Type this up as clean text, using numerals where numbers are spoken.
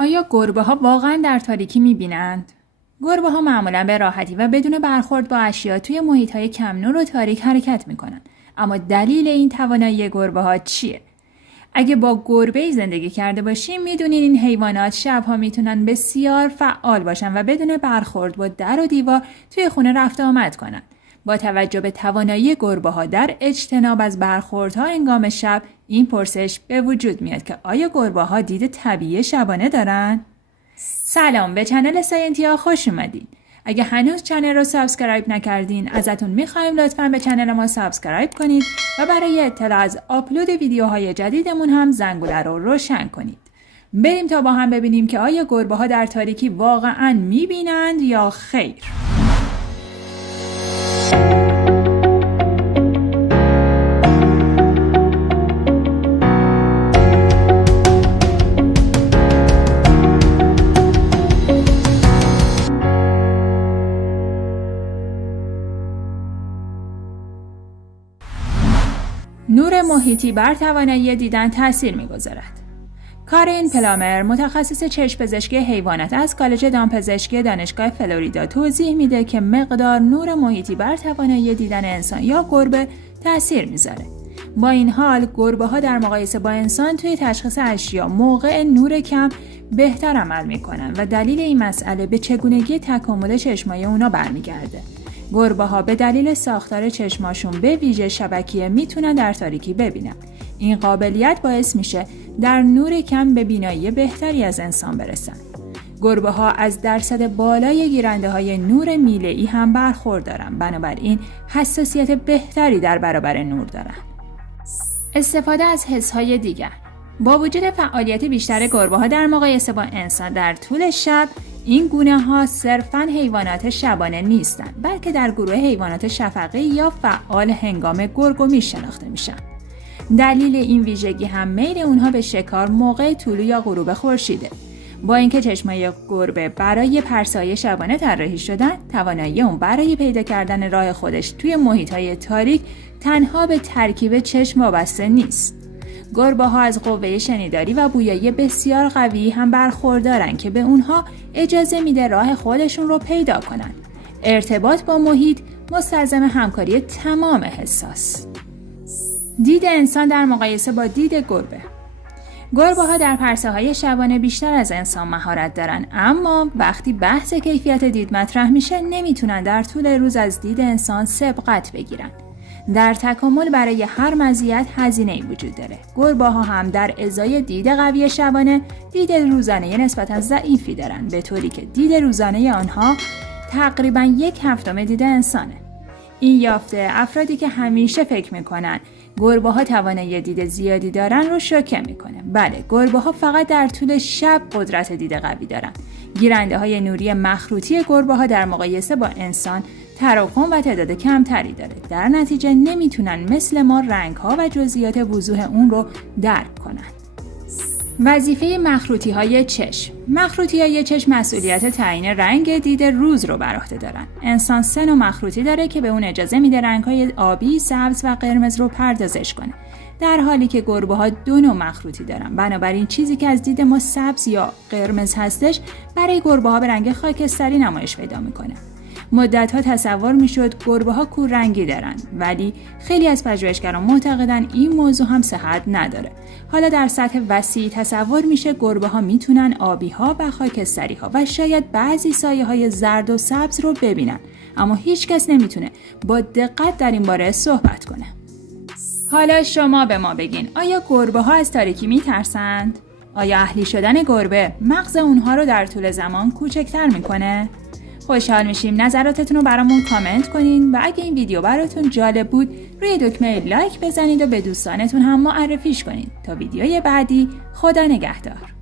آیا گربه‌ها واقعاً در تاریکی می‌بینند؟ گربه‌ها معمولاً به راحتی و بدون برخورد با اشیا توی محیط‌های کم نور و تاریک حرکت می‌کنند. اما دلیل این توانایی گربه‌ها چیه؟ اگه با گربه‌ای زندگی کرده باشیم می‌دونین این حیوانات شب‌ها می‌تونن بسیار فعال باشن و بدون برخورد با در و دیوار توی خونه رفت و آمد کنن. با توجه به توانایی گربه‌ها در اجتناب از برخوردها هنگام شب، این پرسش به وجود میاد که آیا گربه‌ها دید طبیعی شبانه دارن؟ سلام، به چنل ساینتیا خوش اومدین. اگه هنوز چنل رو سابسکرایب نکردین، ازتون میخوایم لطفاً به چنل ما سابسکرایب کنید و برای اطلاع از آپلود ویدیوهای جدیدمون هم زنگوله رو روشن کنید. بریم تا با هم ببینیم که آیا گربه‌ها در تاریکی واقعاً میبینند یا خیر. نور محیطی بر توانایی دیدن تأثیر می‌گذارد. کارین پلامر، متخصص چشم پزشکی حیوانات از کالج دامپزشکی دانشگاه فلوریدا، توضیح میده که مقدار نور محیطی بر توانایی دیدن انسان یا گربه تأثیر میذاره. با این حال، گربه‌ها در مقایسه با انسان توی تشخیص اشیا موقع نور کم بهتر عمل میکنن و دلیل این مسئله به چگونگی تکامل چشمای اونا برمیگرده. گربه‌ها به دلیل ساختار چشماشون به ویژه شبکیه میتونن در تاریکی ببینن. این قابلیت باعث میشه در نور کم به بینایی بهتری از انسان برسن. گربه‌ها از درصد بالای گیرنده‌های نور میله‌ای هم برخوردارن، بنابراین حساسیت بهتری در برابر نور دارن. استفاده از حس‌های دیگر. با وجود فعالیت بیشتر گربه‌ها در مقایسه با انسان در طول شب، این گونه‌ها صرفاً حیوانات شبانه نیستند، بلکه در گروه حیوانات شفقی یا فعال هنگام گرگومیش شناخته میشن. دلیل این ویژگی هم میل اونها به شکار موقع طلوع یا غروب خورشیده. با اینکه چشمای گربه برای پرسایی شبانه طراحی شدن، توانایی اون برای پیدا کردن راه خودش توی محیط‌های تاریک تنها به ترکیب چشم وابسته نیست. گربه‌ها از قوه شنیداری و بویایی بسیار قوی هم برخوردارن که به اونها اجازه میده راه خودشون رو پیدا کنن. ارتباط با محیط مستلزم همکاری تمام حساس. دید انسان در مقایسه با دید گربه. گربه‌ها در پرسه‌های شبانه بیشتر از انسان مهارت دارن، اما وقتی بحث کیفیت دید مطرح میشه نمیتونن در طول روز از دید انسان سبقت بگیرن. در تکامل برای هر مزیت هزینه‌ای وجود داره. گربه‌ها هم در ازای دید قوی شبانه، دید روزانه نسبتاً ضعیفی دارن، به طوری که دید روزانه آنها تقریباً 1/7 دید انسانه. این یافته افرادی که همیشه فکر میکنن گربه‌ها توانایی دید زیادی دارن رو شوکه میکنه. بله، گربه‌ها فقط در طول شب قدرت دید قوی دارن. گیرنده‌های نوری مخروطی گربه‌ها در مقایسه با انسان تراکم و تعداد کمتری داره. در نتیجه نمیتونن مثل ما رنگ‌ها و جزئیات وضوح اون رو درک کنن. وظیفه مخروطی‌های چشم. مخروطی‌های چشم مسئولیت تعیین رنگ دید روز رو بر عهده دارن. انسان 3 نوع مخروطی داره که به اون اجازه میده رنگ‌های آبی، سبز و قرمز رو پردازش کنه. در حالی که گربه‌ها 2 نوع مخروطی دارن. بنابراین چیزی که از دید ما سبز یا قرمز هستش، برای گربه‌ها به رنگ خاکستری نمایش پیدا میکنه. مدت‌ها تصور میشد گربه‌ها کور رنگی دارن، ولی خیلی از پژوهشگران معتقدن این موضوع هم صحت نداره. حالا در سطح وسیع تصور میشه گربه‌ها میتونن آبی‌ها و خاکستری‌ها و شاید بعضی سایه‌های زرد و سبز رو ببینن، اما هیچ کس نمیتونه با دقت در این باره صحبت کنه. حالا شما به ما بگین، آیا گربه‌ها از تاریکی میترسند؟ آیا اهلی شدن گربه مغز اونها رو در طول زمان کوچکتر میکنه؟ خوشحال میشیم نظراتتون رو برامون کامنت کنین و اگه این ویدیو براتون جالب بود روی دکمه لایک بزنید و به دوستانتون هم معرفیش کنید. تا ویدیوی بعدی، خدا نگهدار.